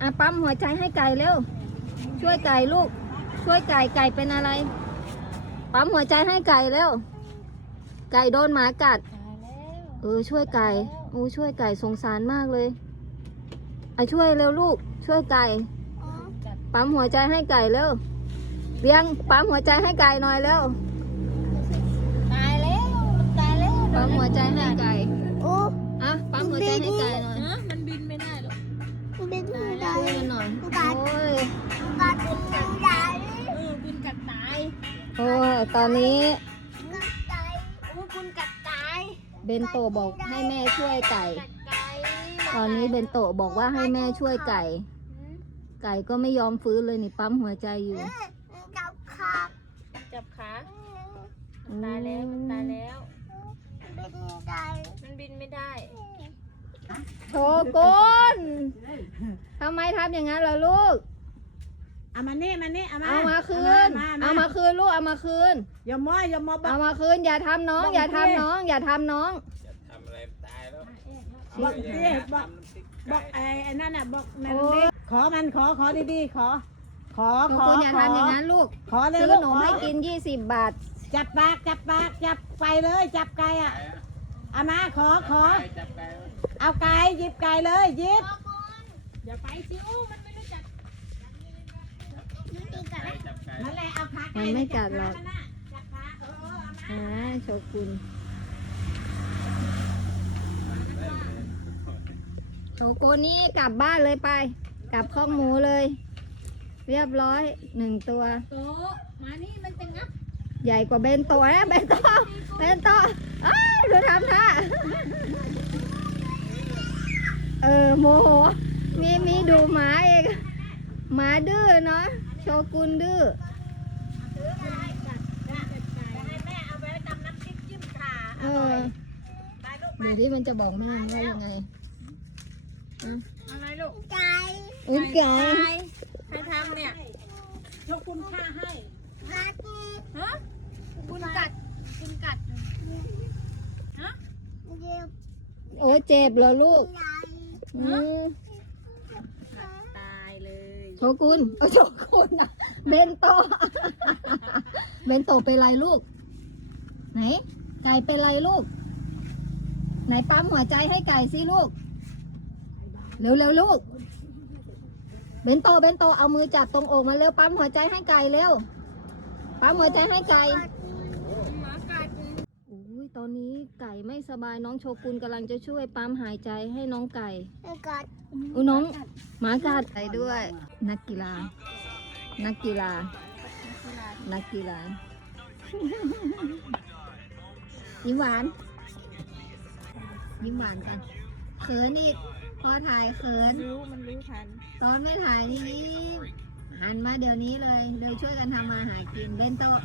อะปั๊มหัวใจให้ไก่เร็ว ช่วยไก่ลูก ช่วยไก่ไก่เป็นอะไร ปั๊มหัวใจให้ไก่เร็ว ไก่โดนหมากัดตายแล้วเออช่วยไก่โอ้ช่วยไก่สงสารมากเลยอะช่วยเร็วลูก ช่วยไก่กัดปั๊มหัวใจให้ไก่เร็วเลี้ยงปั๊มหัวใจให้ไก่หน่อยเร็ว ตายแล้วมันตายแล้วปั๊มหัวใจให้ไก่ กันหน่อย โอ้ยกัดเป็นไงเออบินกัดตายโอ้ยตอนนี้กัดใจโอ้ยคุณกัดตายเบนโตบอกให้แม่ช่วยไก่กัดไก่ตอนนี้เบนโตบอกว่าให้แม่ช่วยไก่หืมไก่ก็ไม่ยอมฟื้นเลยนี่ปั๊มหัวใจอยู่ จับขาดจับขามันตายแล้วมันตายแล้วเป็นไงมันบินไม่ได้โชกุน ทำไมทำอย่างนั้นล่ะลูก เอามานี่มานี่เอามาเอามาคืน เอาเอามาคืนลูกเอามาคืน อย่ามออย่ามอบอกเอามาคืน อย่าทำน้อง อย่าทำน้อง อย่าทำน้องทำอะไรตายแล้วบอกดิบอก บอกไอ้ไอ้นั่นน่ะบอกนั่นโอ้ ดิขอมันขอขอดีๆขอ ขอโชขอกุนอย่าขอทำอย่างนั้นลูก ขอเลยซื้อลูกขนมขอให้กิน 20 บาท จับปากจับปากจับไปเลยจับไก่อะเอามาขอขอจับไก่เอาไก่หยิบไก่เลยหยิบ อย่าไปสิโอ้มันไม่รู้จักไก่จับไก่นั่นแหละเอาขาไก่มันไม่กัดหรอก จับขาขาเออเอามา อ่าโชกุนโชกุนนี่กลับบ้านเลยไป กลับข้องหมูเลย เรียบร้อยหนึ่งตัว โตะมานี่มันจะงับใหญ่กว่าเบนโตนะเบนโตเบนโตเอ้ยดูทำท่าเออโมโห มีมีดูหมาเองหมาดื้อเนาะโชกุนดื้อจะให้แม่เอาไว้ตำน้ำพริกจิ้มขาเออไปลูกเดี๋ยวที่มันจะบอกแม่มันว่ายังไงอะอะไรลูกใจอุ้ยไก่ตายใครทำเนี่ยยกคุณค่าให้กัดฮะคุณกัดคุณกัดฮะเย็บโอ้ยเจ็บเหรอลูกใจอืมตายเลย โชกุนเออโชกุนอะเบนโต เบนโตเป็นไรลูก ไหน ไก่เป็นไรลูก ไหนปั๊มหัวใจให้ไก่สิลูก เร็วเร็วลูก เบนโตเบนโตเอามือจับตรงอกมาเร็วปั๊มหัวใจให้ไก่เร็ว ปั๊มหัวใจให้ไก่ ตอนนี้ไก่ไม่สบายน้องโชกุนกำลังจะช่วยปั๊มหายใจให้น้องไก่กัดอุ้ยน้องหมากัดไปด้วย นักกีฬา นักกีฬา นักกีฬายิ้มหวาน ยิ้มหวานกันเขินอีกพอถ่ายเขิน รู้มันรู้ทันตอนไม่ถ่ายนี่หันมาเดี๋ยวนี้เลย เลยช่วยกันทำมาหากินเบนโตะ